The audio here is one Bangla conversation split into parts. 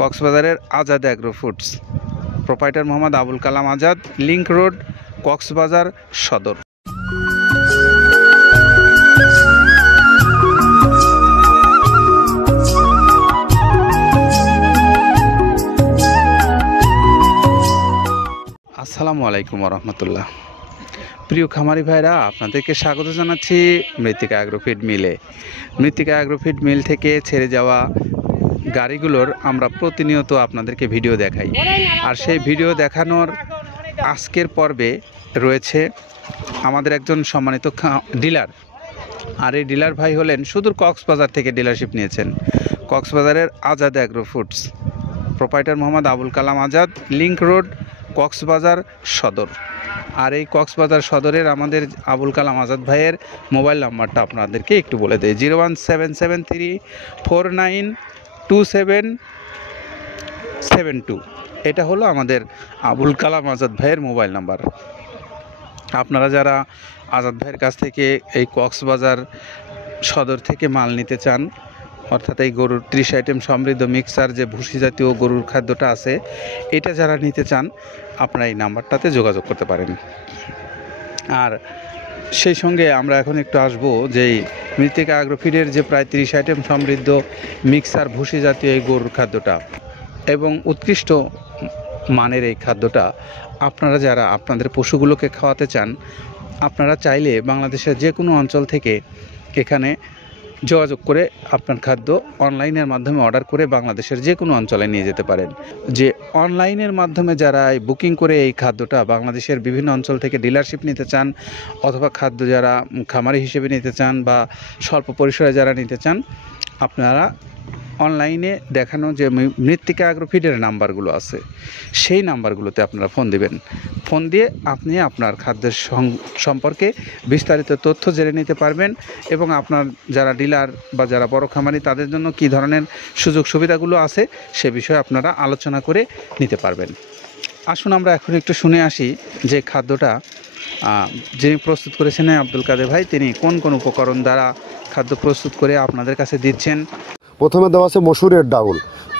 কক্সবাজারের Azad agro foods, proprietor Mohammad Abul Kalam Azad, link road, Cox's Bazar Sadar. আসসালামু আলাইকুম রহমতুল্লাহ। প্রিয় খামারি ভাইরা, আপনাদেরকে স্বাগত জানাচ্ছি মৃত্তিকা অ্যাগ্রোফিড মিলে। মৃত্তিকা অ্যাগ্রোফিড মিল থেকে ছেড়ে যাওয়া গাড়িগুলোর আমরা প্রতিনিয়ত আপনাদেরকে ভিডিও দেখাই, আর সেই ভিডিও দেখানোর আজকের পর্বে রয়েছে আমাদের একজন সম্মানিত ডিলার। আর এই ডিলার ভাই হলেন সুদূর কক্সবাজার থেকে ডিলারশিপ নিয়েছেন, কক্সবাজারের Azad agro foods, proprietor Mohammad Abul Kalam Azad, link road, Cox's Bazar Sadar. আর এই কক্সবাজার সদরের আমাদের আবুল কালাম আজাদ ভাইয়ের মোবাইল নাম্বারটা আপনাদেরকে একটু বলে দেয়, 01773492772। এটা হলো আমাদের আবুল কালাম আজাদ ভাইয়ের মোবাইল নাম্বার। আপনারা যারা আজাদ ভাইয়ের কাছ থেকে এই কক্সবাজার সদর থেকে মাল নিতে চান, অর্থাৎ এই গরুর 30 আইটেম সমৃদ্ধ মিক্সার যে ভুসি জাতীয় গরুর খাদ্যটা আছে, এটা যারা নিতে চান আপনারা এই নাম্বারটাতে যোগাযোগ করতে পারেন। আর সেই সঙ্গে আমরা এখন একটু আসবো যে মৃত্তিকা অ্যাগ্রোফিডের যে প্রায় 30 আইটেম সমৃদ্ধ মিক্সার ভুসি জাতীয় এই গরুর খাদ্যটা এবং উৎকৃষ্ট মানের এই খাদ্যটা আপনারা যারা আপনাদের পশুগুলোকে খাওয়াতে চান, আপনারা চাইলে বাংলাদেশের যে কোনো অঞ্চল থেকে এখানে যোগাযোগ করে আপনার খাদ্য অনলাইনের মাধ্যমে অর্ডার করে বাংলাদেশের যে কোনো অঞ্চলে নিয়ে যেতে পারেন। যে অনলাইনের মাধ্যমে যারা বুকিং করে এই খাদ্যটা বাংলাদেশের বিভিন্ন অঞ্চল থেকে ডিলারশিপ নিতে চান, অথবা খাদ্য যারা খামারি হিসেবে নিতে চান বা স্বল্প পরিসরে যারা নিতে চান, আপনারা অনলাইনে দেখানো যে মৃত্তিকা অ্যাগ্রোফিডের নাম্বারগুলো আছে, সেই নাম্বারগুলোতে আপনারা ফোন দিবেন। ফোন দিয়ে আপনি আপনার খাদ্যের সম্পর্কে বিস্তারিত তথ্য জেনে নিতে পারবেন, এবং আপনার যারা ডিলার বা যারা বড় খামারি তাদের জন্য কী ধরনের সুযোগ সুবিধাগুলো আছে সে বিষয়ে আপনারা আলোচনা করে নিতে পারবেন। আসুন আমরা এখন একটু শুনে আসি যে খাদ্যটা যিনি প্রস্তুত করেছেন আব্দুল কাদের ভাই, তিনি কোন কোন উপকরণ দ্বারা খাদ্য প্রস্তুত করে আপনাদের কাছে দিচ্ছেন। প্রথমে দেওয়া আছে মসুরের ডাউল।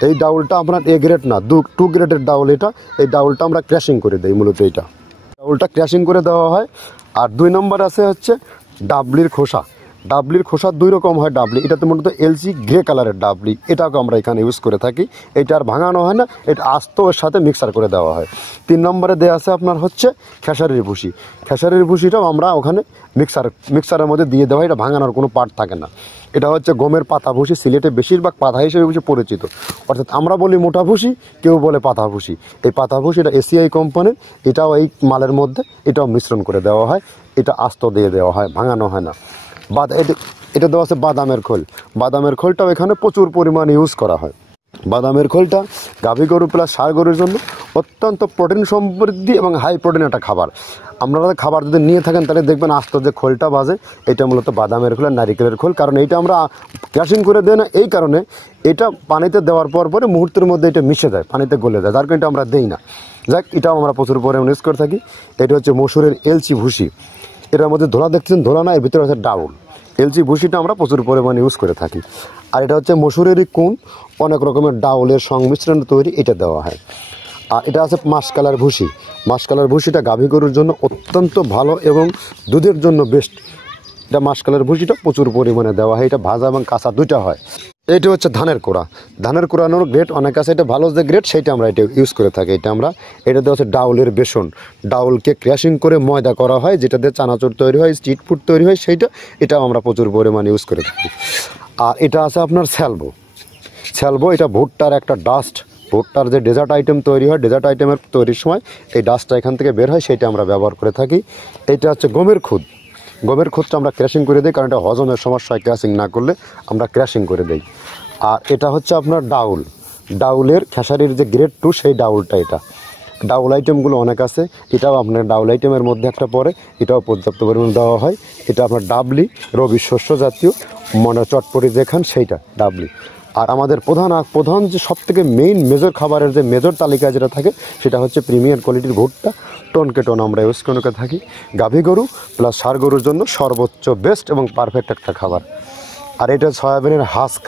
এই ডাউলটা আপনার এ গ্রেড না, 2 গ্রেডের ডাউল এটা। এই ডাউলটা আমরা ক্র্যাশিং করে দিই, মূলত এইটা ডাউলটা ক্র্যাশিং করে দেওয়া হয়। আর 2 নম্বর আছে হচ্ছে ডাবলির খোসা। ডাবলির খোসা 2 রকম হয় ডাবলি, এটাতে মূলত এলসি গ্রে কালারের ডাবলি, এটাকে আমরা এখানে ইউজ করে থাকি। এটা আর ভাঙানো হয় না, এটা আস্ত ওর সাথে মিক্সার করে দেওয়া হয়। 3 নম্বরে দেওয়া আছে আপনার হচ্ছে খেসারির ভুসি। খেসারির ভুসিটাও আমরা ওখানে মিক্সারের মধ্যে দিয়ে দেওয়া হয়, এটা ভাঙানোর কোনো পার্ট থাকে না। এটা হচ্ছে গমের পাতা ভুসি, সিলেটে বেশিরভাগ পাতা হিসেবে পরিচিত, অর্থাৎ আমরা বলি মোটা ভুসি, কেউ বলে পাতা ভুসি। এই পাতা ভুসি এটা এসিআই কোম্পানির, এটাও এই মালের মধ্যে এটাও মিশ্রণ করে দেওয়া হয়, এটা আস্ত দিয়ে দেওয়া হয়, ভাঙানো হয় না। এটা দেওয়া আছে বাদামের খোল। বাদামের খোলটাও এখানে প্রচুর পরিমাণে ইউজ করা হয়। বাদামের খোলটা গাভী গরু প্লাস ষাঁড় গরুর জন্য অত্যন্ত প্রোটিন সমৃদ্ধি এবং হাই প্রোটিন একটা খাবার। আপনারা খাবার যদি নিয়ে থাকেন তাহলে দেখবেন আস্ত যে খোলটা বাজে, এটা মূলত বাদামের খোল আর নারিকেলের খোল। কারণ এইটা আমরা ক্র্যাশিং করে দেয় না, এই কারণে এটা পানিতে দেওয়ার পরে মুহূর্তের মধ্যে এটা মিশে যায়, পানিতে গলে যায়, যার কারণে এটা আমরা দেই না। যাক, এটাও আমরা প্রচুর পরিমাণে ইউজ করে থাকি। এটা হচ্ছে মসুরের এলচি ভুসি। এটার মধ্যে ধোলা দেখছেন, ধোলা না, এর ভিতরে হচ্ছে ডাউল। এলচি ভুসিটা আমরা প্রচুর পরিমাণে ইউজ করে থাকি। আর এটা হচ্ছে মসুরেরই কুন, অনেক রকমের ডাউলের সংমিশ্রণ তৈরি, এটা দেওয়া হয়। আর এটা আছে মাসকালার ভুসি। মাসকালার ভুসিটা গাভী গরুর জন্য অত্যন্ত ভালো এবং দুধের জন্য বেস্ট। এটা মাসকালার ভুসিটা প্রচুর পরিমাণে দেওয়া হয়, এটা ভাজা এবং কাঁচা দুইটা হয়। এটা হচ্ছে ধানের কোড়া। ধানের কোড়ানোর গ্রেড অনেক আছে, এটা ভালো যে গ্রেড সেইটা আমরা এটা ইউজ করে থাকি। এটা দেওয়া হচ্ছে ডাউলের বেসন। ডাউলকে ক্র্যাশিং করে ময়দা করা হয়, যেটা দিয়ে চানাচুর তৈরি হয়, স্ট্রিট ফুড তৈরি হয়, এটাও আমরা প্রচুর পরিমাণে ইউজ করে থাকি। আর এটা আছে আপনার স্যালবো। এটা ভুট্টার একটা ডাস্ট। ভুট্টার যে ডেজার্ট আইটেম তৈরি হয়, ডেজার্ট আইটেমের তৈরির সময় এই ডাস্টটা এখান থেকে বের হয়, সেইটা আমরা ব্যবহার করে থাকি। এটা হচ্ছে গমের খুদ। গমের খুদটা আমরা ক্র্যাশিং করে দিই, কারণ এটা হজমের সমস্যা হয়, ক্র্যাশিং না করলে আমরা ক্র্যাশিং করে দিই। আর এটা হচ্ছে আপনার ডাউলের খেসারির যে গ্রেড 2, সেই ডাউলটা। এটা ডাউল আইটেমগুলো অনেক আছে, এটাও আপনার ডাউল আইটেমের মধ্যে একটা পড়ে, এটাও পর্যাপ্ত পরিমাণ দেওয়া হয়। এটা আপনার ডাবলি, রবি শস্য জাতীয় চটপটি যেখান সেইটা ডাবলি। আর আমাদের প্রধান যে সবথেকে মেইন মেজর খাবারের যে মেজর তালিকায় যেটা থাকে, সেটা হচ্ছে প্রিমিয়ার কোয়ালিটির ভুট্টা, টনকে টন আমরা ইউজ করে থাকি। গাভী গরু প্লাস ষাঁড় গরুর জন্য সর্বোচ্চ বেস্ট এবং পারফেক্ট একটা খাবার। আর এটা সয়াবিনের হাস্ক,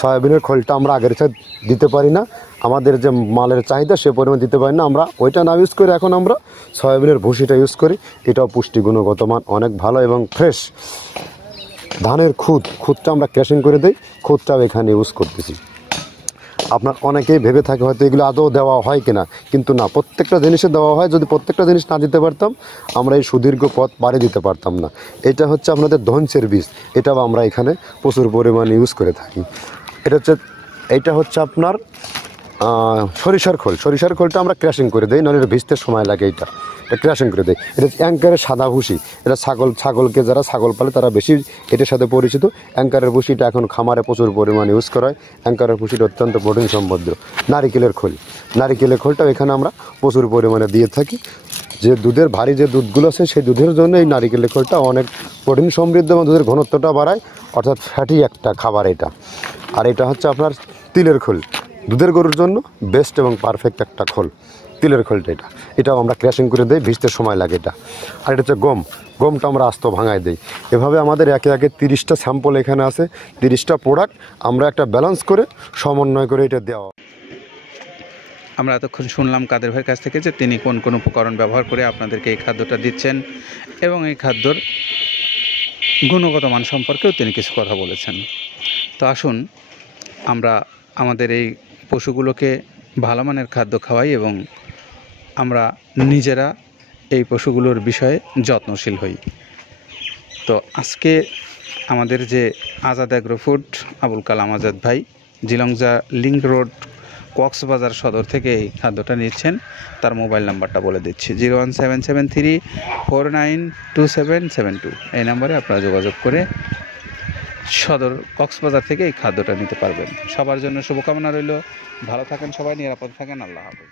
সয়াবিনের খোলটা আমরা আগের সাথে দিতে পারি না, আমাদের যে মালের চাহিদা সে পরিমাণ দিতে পারি না, আমরা ওইটা না ইউজ করে এখন আমরা সয়াবিনের ভুসিটা ইউজ করি। এটাও পুষ্টি গুণগত মান অনেক ভালো এবং ফ্রেশ। ধানের খুদটা আমরা ক্যাশিং করে দিই, খুদটাও এখানে ইউজ করতেছি। আপনার অনেকেই ভেবে থাকে হয়তো এগুলো আদৌ দেওয়া হয় কিনা, কিন্তু না, প্রত্যেকটা জিনিসে দেওয়া হয়। যদি প্রত্যেকটা জিনিস না দিতে পারতাম আমরা এই সুদীর্ঘ পথ পাড়ি দিতে পারতাম না। এটা হচ্ছে আপনাদের ধনসের বীজ, এটাও আমরা এখানে প্রচুর পরিমাণে ইউজ করে থাকি। এইটা হচ্ছে আপনার সরিষার খোলটা আমরা ক্র্যাশিং করে দিই, নাহলে এটা ভিজতে সময় লাগে। এটা ক্র্যাশিং করে দেয়। এটা অ্যাঙ্কারের সাদা ভুসি, এটা ছাগলকে যারা ছাগল পালে তারা বেশি এটার সাথে পরিচিত। অ্যাঙ্কারের ভুসিটা এখন খামারে প্রচুর পরিমাণে ইউজ করা হয়। অ্যাঙ্কারের ভুসিটা অত্যন্ত প্রোটিন সমৃদ্ধ। নারিকেলের খোলটাও এখানে আমরা প্রচুর পরিমাণে দিয়ে থাকি। যে দুধের ভারী যে দুধগুলো আছে সেই দুধের জন্য এই নারিকেলের খোলটা অনেক প্রোটিন সমৃদ্ধ এবং দুধের ঘনত্বটা বাড়ায়, অর্থাৎ ফ্যাটি একটা খাবার এটা। আর এটা হচ্ছে আপনার তিলের খোল, দুধের গরুর জন্য বেস্ট এবং পারফেক্ট একটা খোল, তিলের খোলটা। এটাও আমরা ক্র্যাশিং করে দিই, ভিজতে সময় লাগে এটা। আর এটা হচ্ছে গমটা আমরা আস্ত ভাঙায় দিই। এভাবে আমাদের একে 30টা স্যাম্পল এখানে আছে, 30টা প্রোডাক্ট আমরা একটা ব্যালেন্স করে সমন্বয় করে এটা দেওয়া। আমরা এতক্ষণ শুনলাম কাদের ভাইয়ের কাছ থেকে যে তিনি কোন কোন উপকরণ ব্যবহার করে আপনাদেরকে এই খাদ্যটা দিচ্ছেন এবং এই খাদ্যর গুণগত মান সম্পর্কেও তিনি কিছু কথা বলেছেন। তো আসুন আমরা আমাদের এই পশুগুলোকে ভালো মানের খাদ্য খাওয়াই এবং আমরা নিজেরা এই পশুগুলোর বিষয়ে যত্নশীল হই। তো আজকে আমাদের যে আজাদ অ্যাগ্রো ফুড আবুল কালাম আজাদ ভাই জিলংজা লিংক রোড কক্সবাজার সদর থেকে এই খাদ্যটা নিচ্ছেন, তার মোবাইল নাম্বারটা বলে দিচ্ছি 01773492772। এই নাম্বারে আপনারা যোগাযোগ করে সদর কক্সবাজার থেকে এই খাদ্যটা নিতে পারবেন। সবার জন্য শুভকামনা রইল। ভালো থাকেন সবাই, নিরাপদ থাকেন। আল্লাহ হাফেজ।